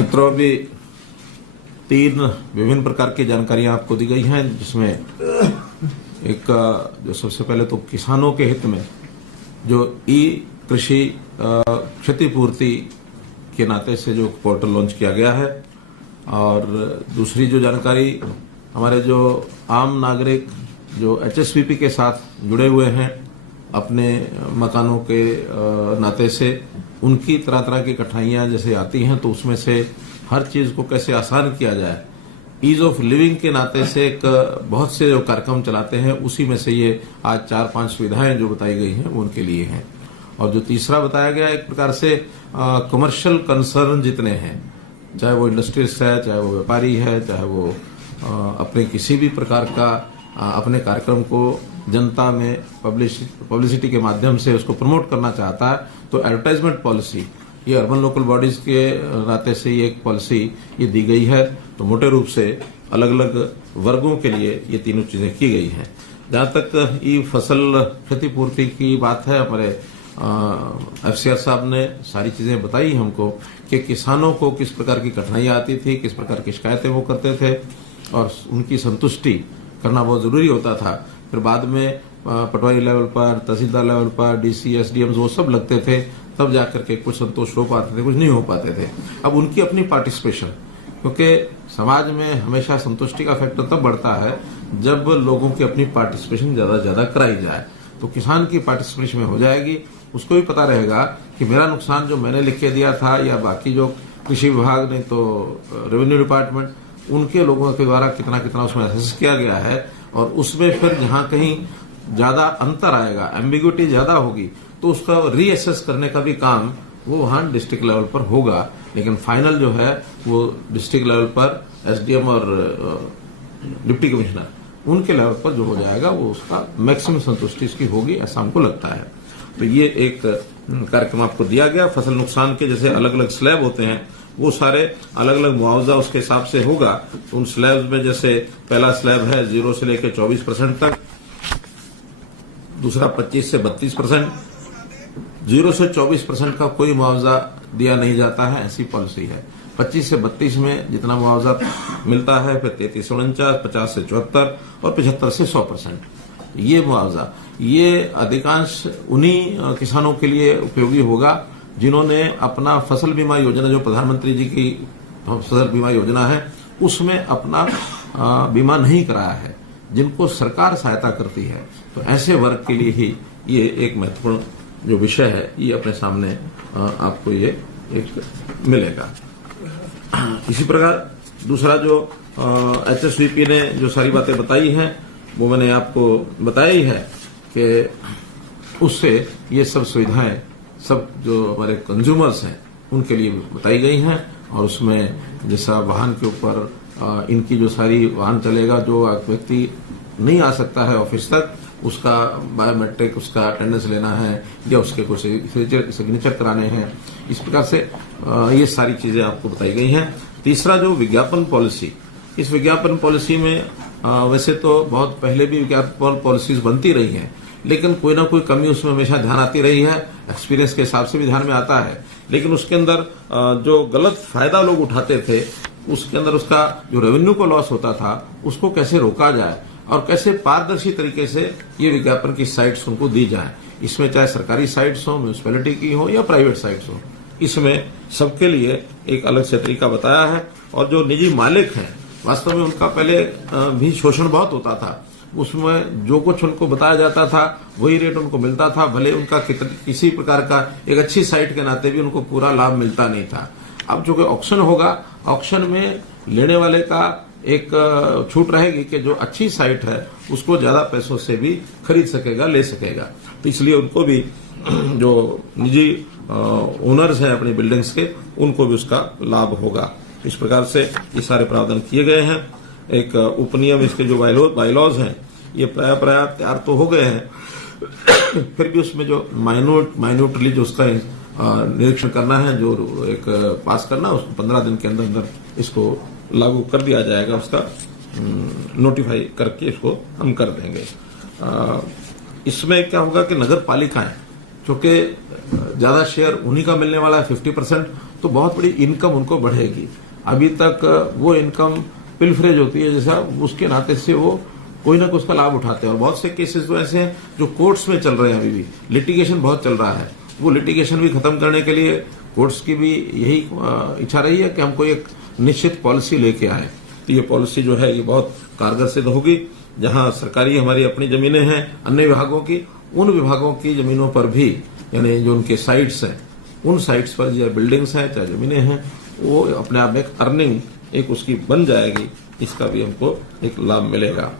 मित्रों, अभी 3 विभिन्न प्रकार की जानकारियां आपको दी गई हैं, जिसमें एक जो सबसे पहले तो किसानों के हित में जो ई कृषि क्षतिपूर्ति के नाते से जो पोर्टल लॉन्च किया गया है, और दूसरी जो जानकारी हमारे जो आम नागरिक जो एचएसवीपी के साथ जुड़े हुए हैं अपने मकानों के नाते से, उनकी तरह तरह की कठिनाइयां जैसे आती हैं, तो उसमें से हर चीज को कैसे आसान किया जाए, ईज ऑफ लिविंग के नाते से एक बहुत से जो कार्यक्रम चलाते हैं, उसी में से ये आज 4-5 सुविधाएं जो बताई गई हैं वो उनके लिए हैं। और जो तीसरा बताया गया, एक प्रकार से कमर्शियल कंसर्न जितने हैं, चाहे वो इंडस्ट्रियलिस्ट है, चाहे वो व्यापारी है, चाहे वो अपने किसी भी प्रकार का अपने कार्यक्रम को जनता में पब्लिसिटी के माध्यम से उसको प्रमोट करना चाहता है, तो एडवर्टाइजमेंट पॉलिसी ये अर्बन लोकल बॉडीज के नाते से ये एक पॉलिसी ये दी गई है। तो मोटे रूप से अलग अलग वर्गों के लिए ये तीनों चीजें की गई हैं। जहां तक ई फसल क्षतिपूर्ति की बात है, हमारे एफसीआर साहब ने सारी चीजें बताई हमको कि किसानों को किस प्रकार की कठिनाइयां आती थी, किस प्रकार की शिकायतें वो करते थे, और उनकी संतुष्टि करना बहुत जरूरी होता था। फिर बाद में पटवारी लेवल पर, तहसीलदार लेवल पर, डीसी, एसडीएम वो सब लगते थे, तब जाकर के कुछ संतोष हो पाते थे, कुछ नहीं हो पाते थे। अब उनकी अपनी पार्टिसिपेशन, क्योंकि समाज में हमेशा संतुष्टि का फैक्टर तब बढ़ता है जब लोगों की अपनी पार्टिसिपेशन ज्यादा से ज्यादा कराई जाए। तो किसान की पार्टिसिपेशन में हो जाएगी, उसको भी पता रहेगा कि मेरा नुकसान जो मैंने लिख के दिया था, या बाकी जो कृषि विभाग ने तो रेवेन्यू डिपार्टमेंट उनके लोगों के द्वारा कितना कितना उसमें असेस किया गया है, और उसमें फिर जहां कहीं ज्यादा अंतर आएगा, एम्बिग्युइटी ज्यादा होगी, तो उसका रीअसेस करने का भी काम वो वहां डिस्ट्रिक्ट लेवल पर होगा। लेकिन फाइनल जो है वो डिस्ट्रिक्ट लेवल पर एसडीएम और डिप्टी कमिश्नर उनके लेवल पर जो हो जाएगा, वो उसका मैक्सिमम संतुष्टि इसकी होगी, ऐसा हमको लगता है। तो ये एक कार्यक्रम आपको दिया गया। फसल नुकसान के जैसे अलग अलग स्लैब होते हैं, वो सारे अलग अलग मुआवजा उसके हिसाब से होगा। तो उन स्लैब में जैसे पहला स्लैब है 0 से लेकर 24% तक, दूसरा 25 से 32%, 0 से 24% का कोई मुआवजा दिया नहीं जाता है, ऐसी पॉलिसी है। 25 से 32 में जितना मुआवजा मिलता है, फिर 33 से 49, 50 से 74 और 75 से 100%। ये मुआवजा ये अधिकांश उन्हीं किसानों के लिए उपयोगी होगा जिन्होंने अपना फसल बीमा योजना, जो प्रधानमंत्री जी की फसल बीमा योजना है, उसमें अपना बीमा नहीं कराया है, जिनको सरकार सहायता करती है। तो ऐसे वर्ग के लिए ही ये एक महत्वपूर्ण जो विषय है, ये अपने सामने आपको ये एक मिलेगा। इसी प्रकार दूसरा जो एचएसवीपी ने जो सारी बातें बताई हैं, वो मैंने आपको बताई है कि उससे ये सब सुविधाएं सब जो हमारे कंज्यूमर्स हैं उनके लिए बताई गई हैं। और उसमें जैसा वाहन के ऊपर इनकी जो सारी वाहन चलेगा, जो व्यक्ति नहीं आ सकता है ऑफिस तक, उसका बायोमेट्रिक उसका अटेंडेंस लेना है, या उसके कुछ सिग्नेचर कराने हैं, इस प्रकार से ये सारी चीजें आपको बताई गई हैं। तीसरा जो विज्ञापन पॉलिसी, इस विज्ञापन पॉलिसी में वैसे तो बहुत पहले भी विज्ञापन पॉलिसीज बनती रही हैं, लेकिन कोई ना कोई कमी उसमें हमेशा ध्यान आती रही है, एक्सपीरियंस के हिसाब से भी ध्यान में आता है। लेकिन उसके अंदर जो गलत फायदा लोग उठाते थे, उसके अंदर उसका जो रेवेन्यू को लॉस होता था, उसको कैसे रोका जाए और कैसे पारदर्शी तरीके से ये विज्ञापन की साइट्स उनको दी जाए। इसमें चाहे सरकारी साइट्स हो, म्यूनिसिपैलिटी की हो या प्राइवेट साइट्स हो, इसमें सबके लिए एक अलग से तरीका बताया है। और जो निजी मालिक हैं, वास्तव में उनका पहले भी शोषण बहुत होता था, उसमें जो कुछ उनको बताया जाता था वही रेट उनको मिलता था, भले उनका किसी प्रकार का एक अच्छी साइट के नाते भी उनको पूरा लाभ मिलता नहीं था। अब जो कि ऑक्शन होगा, ऑक्शन में लेने वाले का एक छूट रहेगी कि जो अच्छी साइट है उसको ज्यादा पैसों से भी खरीद सकेगा, ले सकेगा। तो इसलिए उनको भी जो निजी ओनर्स हैं अपनी बिल्डिंग्स के, उनको भी उसका लाभ होगा। इस प्रकार से ये सारे प्रावधान किए गए हैं। एक उपनियम, इसके जो बाइलॉज हैं, ये प्राय तैयार तो हो गए हैं, फिर भी उसमें जो माइन्यूटली जो उसका निरीक्षण करना है, जो एक पास करना, उसको 15 दिन के अंदर अंदर इसको लागू कर दिया जाएगा, उसका नोटिफाई करके इसको हम कर देंगे। इसमें क्या होगा कि नगर पालिकाएं, क्योंकि ज्यादा शेयर उन्हीं का मिलने वाला है 50%, तो बहुत बड़ी इनकम उनको बढ़ेगी। अभी तक वो इनकम पिलफरेज होती है, जैसा उसके नाते से वो कोई ना कोई उसका लाभ उठाते हैं। और बहुत से केसेस तो ऐसे हैं जो कोर्ट्स में चल रहे हैं, अभी भी लिटिगेशन बहुत चल रहा है। वो लिटिगेशन भी खत्म करने के लिए कोर्ट्स की भी यही इच्छा रही है कि हमको एक निश्चित पॉलिसी लेके आए। तो ये पॉलिसी जो है ये बहुत कारगर सिद्ध होगी। जहां सरकारी हमारी अपनी जमीनें हैं, अन्य विभागों की, उन विभागों की जमीनों पर भी, यानी जो उनके साइट्स हैं, उन साइट्स पर चाहे बिल्डिंग्स हैं चाहे जमीनें हैं, वो अपने आप में एक अर्निंग एक उसकी बन जाएगी। इसका भी हमको एक लाभ मिलेगा।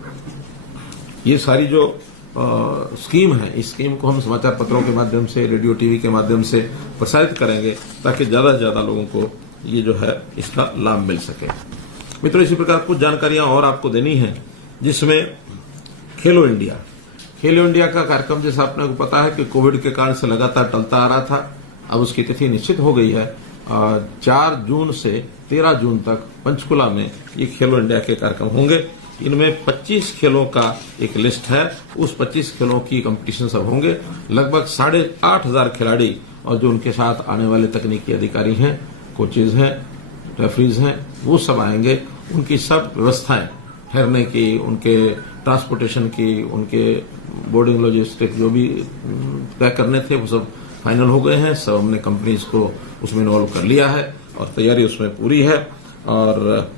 ये सारी जो स्कीम है, इस स्कीम को हम समाचार पत्रों के माध्यम से, रेडियो टीवी के माध्यम से प्रसारित करेंगे ताकि ज्यादा से ज्यादा लोगों को ये जो है इसका लाभ मिल सके। मित्रों, इसी प्रकार कुछ जानकारियां और आपको देनी है, जिसमें खेलो इंडिया का कार्यक्रम, जैसा आपने को पता है कि कोविड के कारण से लगातार टलता आ रहा था। अब उसकी तिथि निश्चित हो गई है। 4 जून से 13 जून तक पंचकुला में ये खेलो इंडिया के कार्यक्रम होंगे। इनमें 25 खेलों का एक लिस्ट है। उस 25 खेलों की कंपटीशन सब होंगे। लगभग 8,500 खिलाड़ी और जो उनके साथ आने वाले तकनीकी अधिकारी हैं, कोचेज हैं, रेफरीज हैं, वो सब आएंगे। उनकी सब व्यवस्थाएं, ठहरने की, उनके ट्रांसपोर्टेशन की, उनके बोर्डिंग लॉजिस्टिक जो भी तय करने थे वो सब फाइनल हो गए हैं। सब हमने कंपनीज को उसमें इन्वॉल्व कर लिया है और तैयारी उसमें पूरी है। और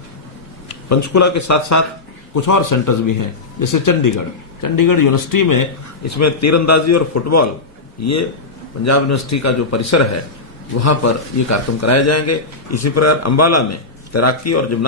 पंचकुला के साथ साथ कुछ और सेंटर्स भी हैं, जैसे चंडीगढ़ यूनिवर्सिटी में इसमें तीरंदाजी और फुटबॉल, ये पंजाब यूनिवर्सिटी का जो परिसर है वहां पर ये कार्यक्रम कराए जाएंगे। इसी प्रकार अंबाला में तैराकी और जिम्नास्टिक्स